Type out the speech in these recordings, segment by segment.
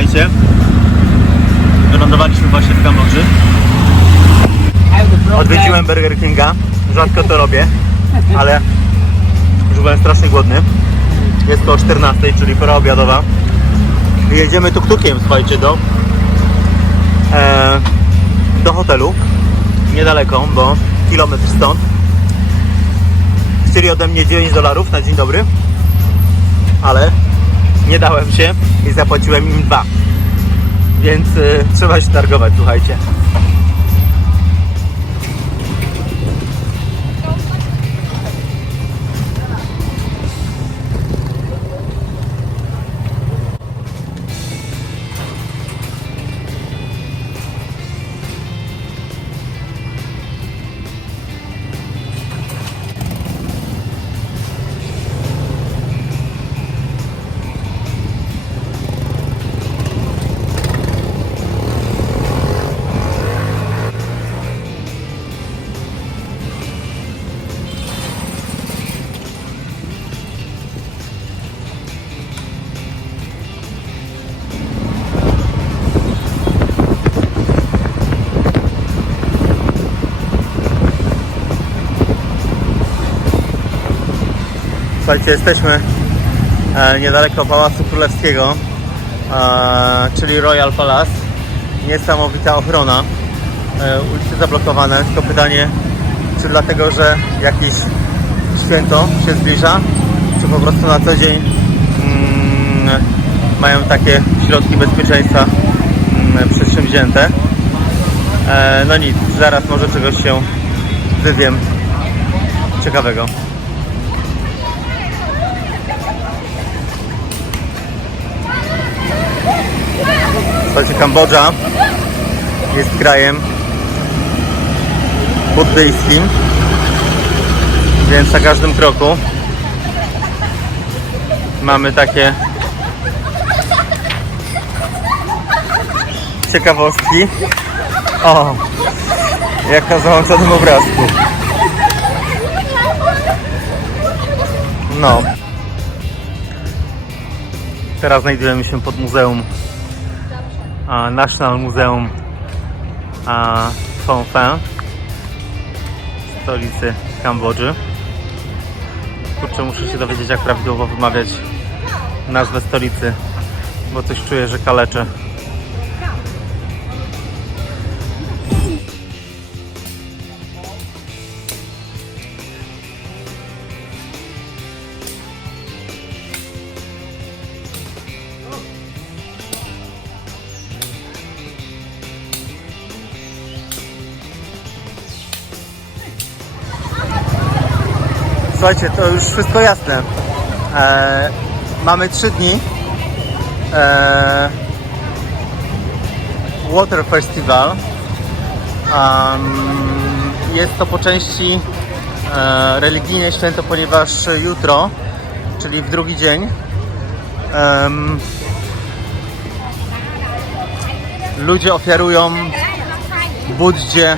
witajcie. Wylądowaliśmy właśnie w Kambodży. Odwiedziłem Burger Kinga. Rzadko to robię, ale już byłem strasznie głodny. Jest to o 14, czyli pora obiadowa. Jedziemy tuk-tukiem, słuchajcie, do, e, do hotelu. Niedaleko, bo kilometr stąd. Chcieli ode mnie 9 dolarów na dzień dobry, ale nie dałem się i zapłaciłem im dwa. Więc y, trzeba się targować, słuchajcie. Słuchajcie, jesteśmy e, niedaleko Pałacu Królewskiego, e, czyli Royal Palace. Niesamowita ochrona. E, ulice zablokowane, tylko pytanie, czy dlatego, że jakieś święto się zbliża, czy po prostu na co dzień mm, mają takie środki bezpieczeństwa mm, przedsięwzięte. No nic, zaraz może czegoś się wywiem ciekawego. Słuchajcie, Kambodża jest krajem buddyjskim, więc na każdym kroku mamy takie ciekawostki. O, jak na załączonym obrazku. No. Teraz znajdujemy się pod muzeum National Museum Phnom Penh stolicy Kambodży. Kurczę, muszę się dowiedzieć jak prawidłowo wymawiać nazwę stolicy, bo coś czuję, że kaleczę. Słuchajcie, to już wszystko jasne. E, mamy trzy dni. E, Water Festival. Um, jest to po części e, religijne święto, ponieważ jutro, czyli w drugi dzień, em, ludzie ofiarują Buddzie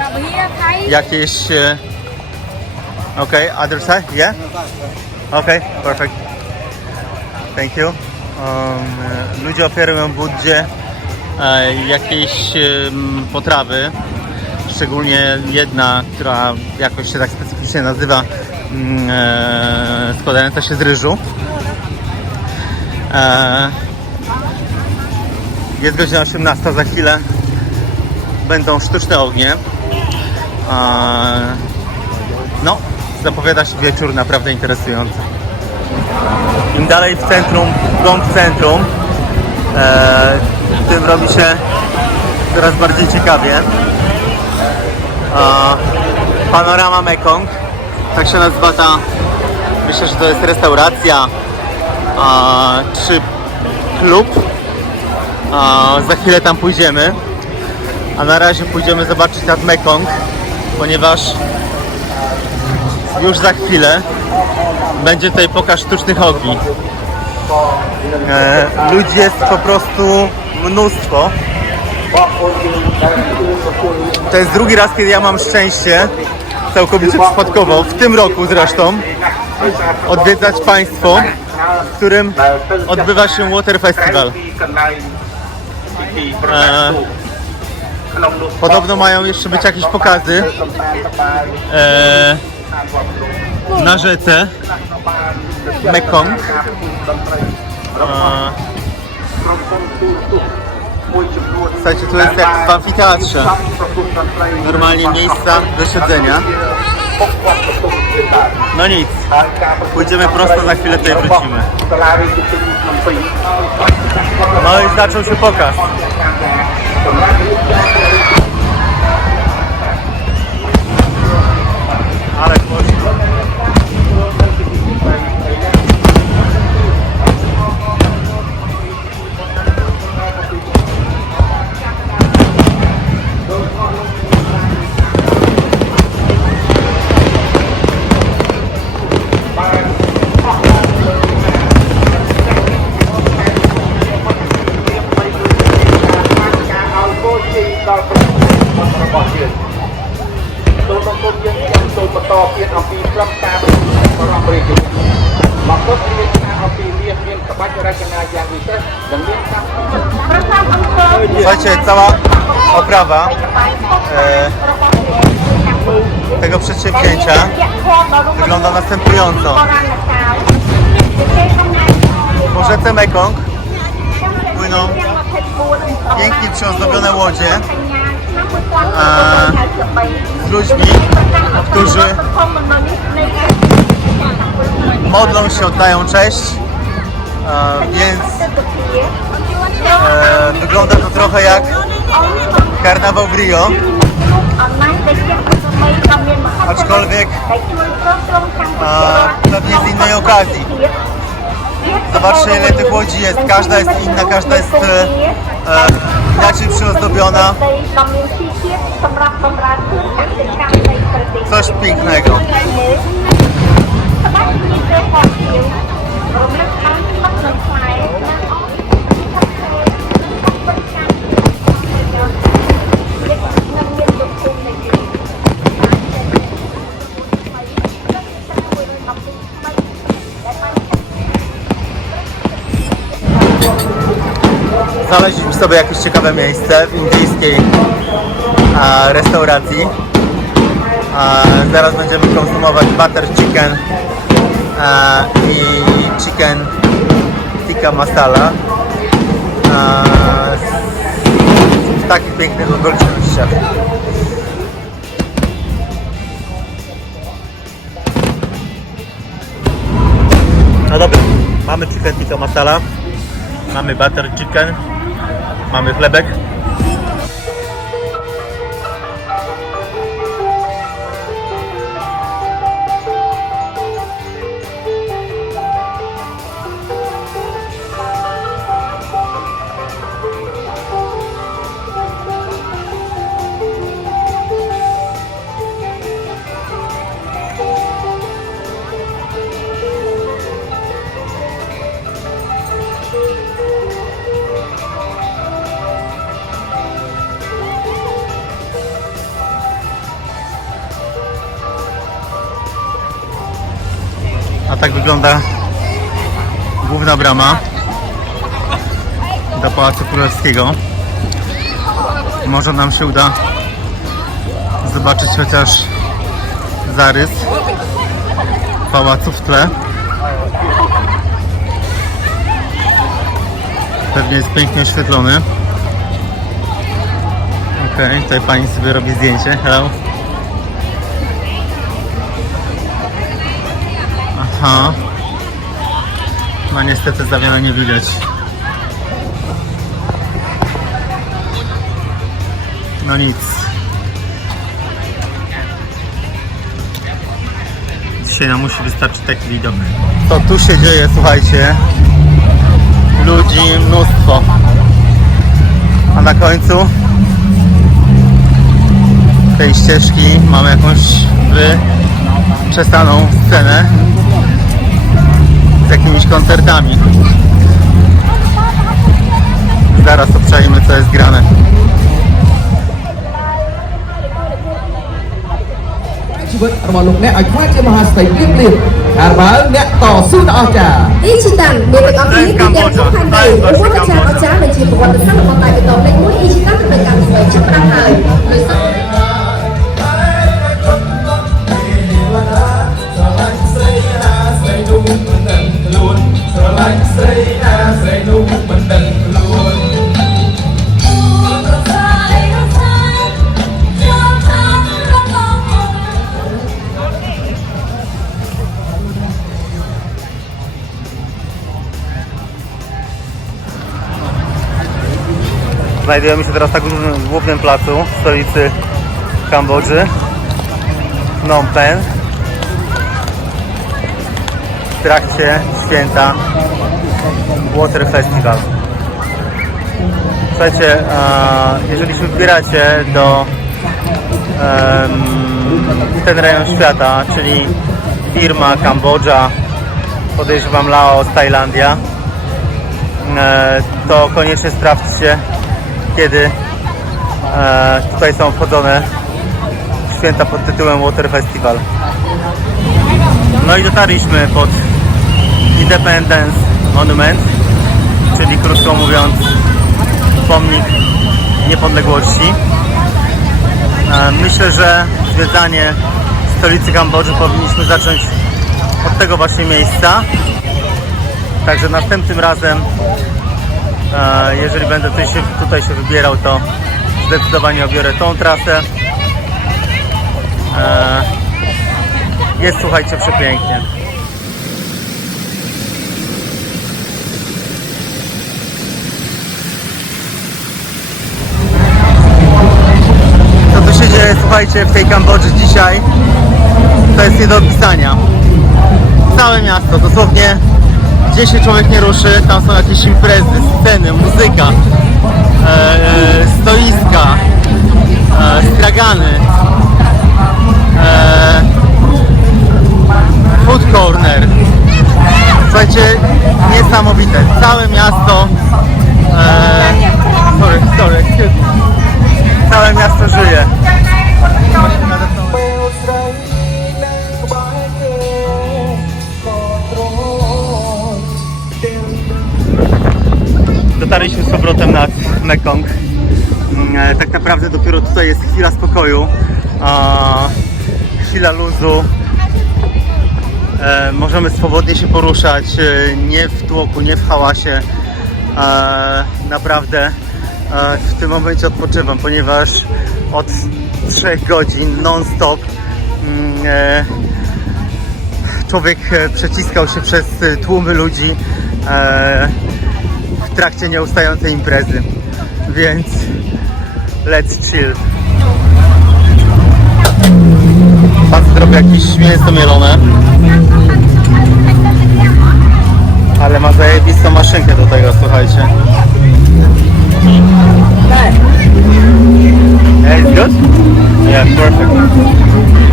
jakieś e, Okay, other side, yeah? Okay, perfect. Thank you. Um, ludzie ofiarują Buddzie e, jakieś potrawy, szczególnie jedna, która jakoś się tak specyficznie nazywa, mm, e, składająca się z ryżu. E, jest godzina 18, za chwilę będą sztuczne ognie. E, no, zapowiada się wieczór naprawdę interesujący. Im dalej w centrum, w głąb centrum, e, tym robi się coraz bardziej ciekawie. E, panorama Mekong, tak się nazywa ta, myślę, że to jest restauracja e, czy klub. E, za chwilę tam pójdziemy, a na razie pójdziemy zobaczyć nad Mekong, ponieważ już za chwilę będzie tutaj pokaz sztucznych ogni. E, ludzi jest po prostu mnóstwo. To jest drugi raz, kiedy ja mam szczęście, całkowicie przypadkowo, w tym roku zresztą, odwiedzać Państwo, w którym odbywa się Water Festival. E, podobno mają jeszcze być jakieś pokazy. E, na rzece Mekong. E, słuchajcie, tu jest jak w amfiteatrze. Normalnie miejsca do siedzenia. No nic, pójdziemy prosto, za chwilę tutaj wrócimy. No i zaczął się pokaz. ដល់ប្រទេសរបស់យើងសូមបង្គំយើងខ្ញុំសូមបន្តទៀតអំពីព្រឹត្តិការណ៍របស់ព្រះរាជមកពុទ្ធមានការអំពីមានមានក្បាច់រចនាយ៉ាងពិសេសនិងមានការ Słuchajcie, cała oprawa e, tego przedsięwzięcia wygląda następująco. Po rzece Mekong płyną pięknie przyozdobione łodzie z ludźmi, którzy modlą się, oddają cześć, więc e, wygląda to trochę jak karnawał w Rio, aczkolwiek pewnie z innej okazji. Zobaczcie ile tych łodzi jest, każda jest inna, każda jest e, e, inaczej przyozdobiona. Coś pięknego. Znaleźliśmy sobie jakieś ciekawe miejsce w indyjskiej restauracji. Zaraz będziemy konsumować butter chicken i chicken tikka masala w, w takich pięknych okolicznościach. No dobra, mamy chicken tikka masala, mamy butter chicken, mamy chlebek. Wygląda główna brama do Pałacu Królewskiego. Może nam się uda zobaczyć chociaż zarys pałacu w tle. Pewnie jest pięknie oświetlony. Okej, tutaj pani sobie robi zdjęcie. Hello. Aha. No niestety za wiele nie widać. No nic. Dzisiaj nam musi wystarczyć taki widok. Co tu się dzieje, słuchajcie? Ludzi mnóstwo. A na końcu tej ścieżki mamy jakąś wyczesaną scenę z jakimiś koncertami. Zaraz obczajmy co jest grane. វិត Znajdujemy się teraz na głównym, głównym placu stolicy Kambodży, Phnom Penh. W trakcie święta Water Festival. Słuchajcie, jeżeli się wybieracie do w ten rejon świata, czyli Birma, Kambodża, podejrzewam Laos, Tajlandia, e, to koniecznie sprawdźcie, kiedy e, tutaj są obchodzone święta pod tytułem Water Festival. No i dotarliśmy pod Independence Monument, czyli krótko mówiąc pomnik niepodległości. E, myślę, że zwiedzanie stolicy Kambodży powinniśmy zacząć od tego właśnie miejsca. Także następnym razem Jeżeli będę tutaj się, tutaj się wybierał, to zdecydowanie obiorę tą trasę. E, Jest, słuchajcie, przepięknie. Co tu się dzieje, słuchajcie, w tej Kambodży dzisiaj, to jest nie do opisania. Całe miasto, dosłownie gdzie się człowiek nie ruszy, tam są jakieś imprezy, sceny, muzyka, e, stoiska, e, stragany, e, food corner. Słuchajcie, niesamowite. Całe miasto, e, sorry, sorry, całe miasto żyje. Dotarliśmy z powrotem nad Mekong. Mm, e, Tak naprawdę dopiero tutaj jest chwila spokoju, chwila luzu. E, możemy swobodnie się poruszać, e, nie w tłoku, nie w hałasie. Naprawdę w tym momencie odpoczywam, ponieważ od 3 godzin non-stop mm, człowiek przeciskał się przez tłumy ludzi. W trakcie nieustającej imprezy. Więc let's chill. Pan zrobił jakieś mięso mielone. Ale ma zajebistą maszynkę do tego, słuchajcie. Yeah, it's good? Yeah, perfect.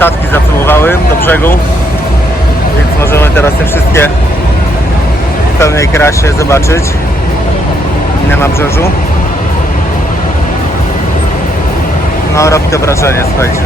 Statki zapływały do brzegu, więc możemy teraz te wszystkie w pełnej krasie zobaczyć na nabrzeżu. No robi to wrażenie, słuchajcie.